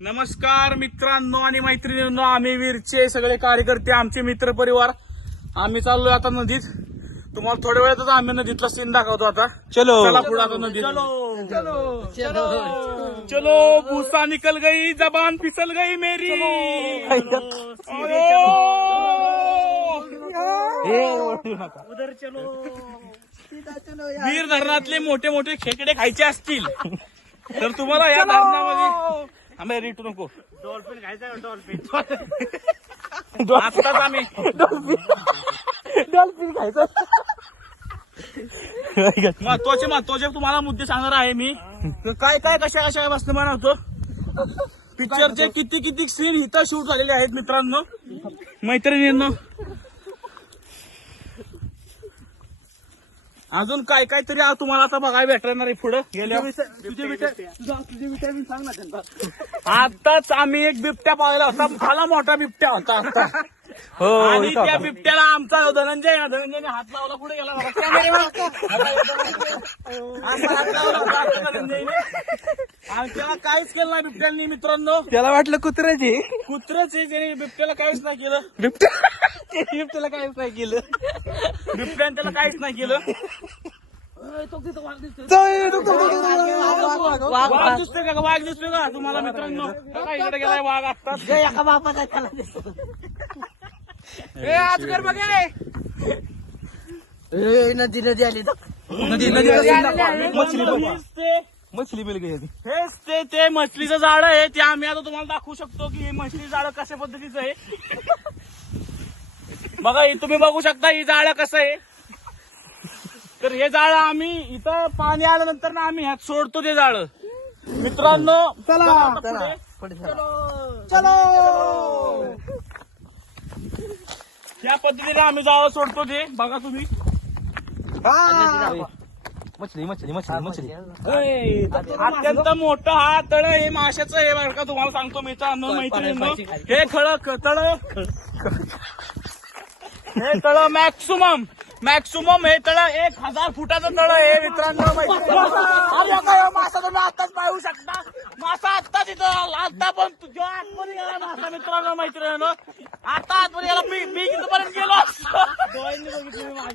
नमस्कार मित्रांनो आणि मैत्रिणींनो आम्ही वीरचे सगळे कार्यकर्ते आमचे मित्र परिवार आम्ही चाललोय आता नदीत. तुम्हाला थोड्या वेळातच आम्ही नदीतला सीन दाखवतो आता. चलो. चला पुढे आता नदीत. चलो. चलो. भूसा निकल गई जबान फिसल गई मेरी. उधर चलो. वीर धरणातले मोठे मोठे खेकडे खायचे असतील. तर तुम्हाला या धरणामध्ये आम्ही रेटू नको. डॉल्फिन खायचा डॉल्फिन? आत्ताच आम्ही. डॉल्फिन. खायचा. महत्त्वाचे महत्त्वाचे तुम्हाला मुद्दे सांगणार आहे मी. काय काय कशा कशा बसणं बनवतो? पिक्चरचे किती किती सीन इथं शूट झालेले आहेत मित्रांनो. मैत्रिणींनो. अजून काय काय तरी तुम्हाला आता बघायला भेटणार आहे पुढं. गेल्या तुझे विटॅमिन सांग ना त्यांना. आताच आम्ही एक बिबट्या पाहिला होता. फाला मोठा बिबट्या होता आता हो आणि त्या बिबट्याला आमचा धनंजय धनंजयने हात लावला. पुढे गेला? हात लावला होता धनंजयने. आणि त्याला काहीच केलं नाही बिबट्यांनी मित्रांनो. त्याला वाटलं कुत्र्याची. कुत्र्याच आहे, त्याने बिबट्याला काहीच नाही केलं. बिबट्या. बिबट्याला काहीच नाही केलं. बिबट्याने त्याला काहीच नाही केलं. वाघ दिसतोय का वाघ दिसतोय का? तुम्हाला मित्रांनो? बघा, इकडे गेलाय वाघ आत्ताच. एका बापाचा त्याला दिसतो बघे नदी नदी आली नदी नदी मछली मछली मिल गई हेच ते ते मछलीचं झाड आहे ते आम्ही आता तुम्हाला दाखवू शकतो की हे मछली झाड कशा पद्धतीचं आहे. बघा तुम्ही बघू शकता ही जाळं कसं आहे. तर हे जाळं आम्ही इथं पाणी आल्यानंतर ना आम्ही ह्यात सोडतो ते जाळं मित्रांनो चला. चलो. या पद्धतीने आम्ही जाळं सोडतो ते बघा तुम्ही. मछली मछली मछली मछली अत्यंत मोठं हा तळ हे माशाचं हे बरं का तुम्हाला सांगतो मित्रांनो मैत्रिणींनो हे खळक तळ हे तळ मॅक्सिमम मॅक्सिमम हे तळ एक हजार फुटाचं तळ आहे मित्रांनो मैत्रिणींनो. अरे काय हो, मासा तुम्ही आत्ताच पाहू शकता. मासा आत्ताच इथं आता पण तुझ्या आतमध्ये गेला मासा मित्रांनो मैत्रिणींनो आता आतमध्ये गेला मी मी इथपर्यंत गेलो असतो.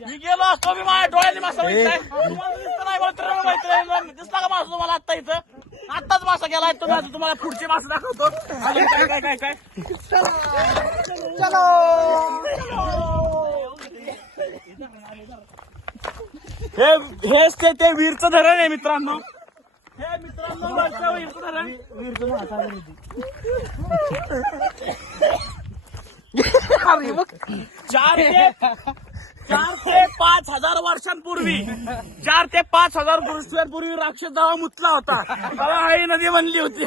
मी गेलो असतो मी माझ्या डोळ्यांनी मासा बघितलाय. तुम्हाला दिसतं नाही मित्रांनो मैत्रिणींनो. दिसला का मासा तुम्हाला आता इथं? आत्ताच मासा गेलाय तुम्ही आता तुम्हाला पुढचे मासे दाखवतो. काय काय काय काय? हे हेच ते वीरचं धरण आहे मित्रांनो. हे मित्रांनो चार ते चार ते पाच हजार वर्षांपूर्वी चार ते पाच हजार वर्षांपूर्वी राक्षस दावा मुतला होता. तेव्हा आई नदी बनली होती.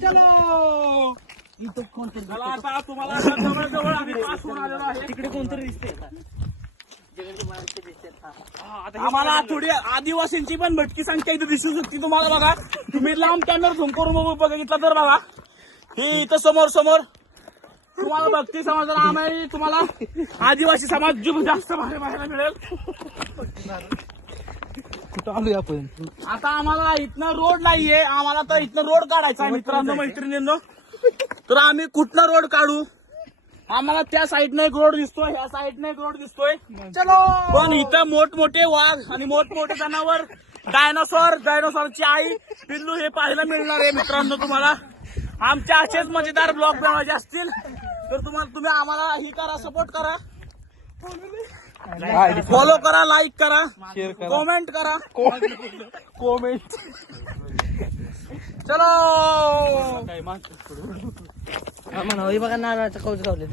चला. आता तुम्हाला आता जवळ जवळ आम्ही पास होऊन आलेलो आहे. तिकडे कोणतरी दिसते आम्हाला थोडी आदिवासींची पण भटकी संख्या इथे दिसू शकते. तुम्हाला बघा तुम्ही लांब कॅमेरा झूम करून बघू बघितलं तर बघा. हे इथं समोर समोर. तुम्हाला भक्ती समाज आम्ही तुम्हाला आदिवासी समाज जो जास्त बाहेर पाहायला मिळेल. आपण? आता आम्हाला इथनं रोड नाहीये. आम्हाला तर इथनं रोड काढायचा मित्रांनो मैत्रिणींनो. तर आम्ही कुठनं रोड काढू? आम्हाला त्या साईडनं एक रोड दिसतोय ह्या साईडनं एक रोड दिसतोय. चलो! पण इथं मोठमोठे वाघ आणि मोठमोठे जनावर. डायनोसॉर डायनोसॉरची आई. पिल्लू हे पाहायला मिळणार आहे मित्रांनो तुम्हाला. आमचे असेच मजेदार ब्लॉग बनवायचे असतील. तर तुम्हाला तुम्ही आम्हाला ही करा सपोर्ट करा. फॉलो करा लाईक करा. कॉमेंट करा. कॉमेंट चलो! म्हणा बघा नारळाचं कौच गावले